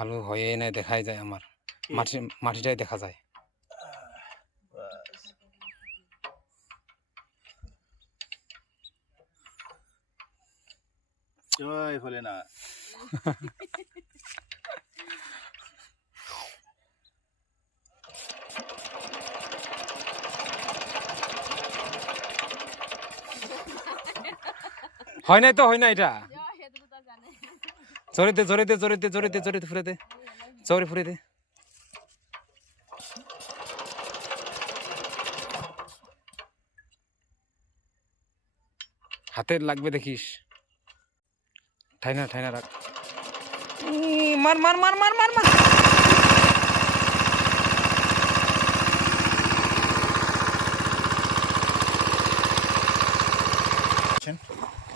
আলু হয়ে নাই দেখাই যায় আমার মাটিটাই দেখা যায়। জয় ভোলেনাথ। হয় নাই তো, হয় না এটা। জোরেতে জোরেতে জোরেতে জোরেতে জোরেতে ফুরেতে জোরে ফুরেতে। হাতে লাগবে দেখিস। ঠাইনা ঠাইনা রাখ। মার মার মার মার মার মার।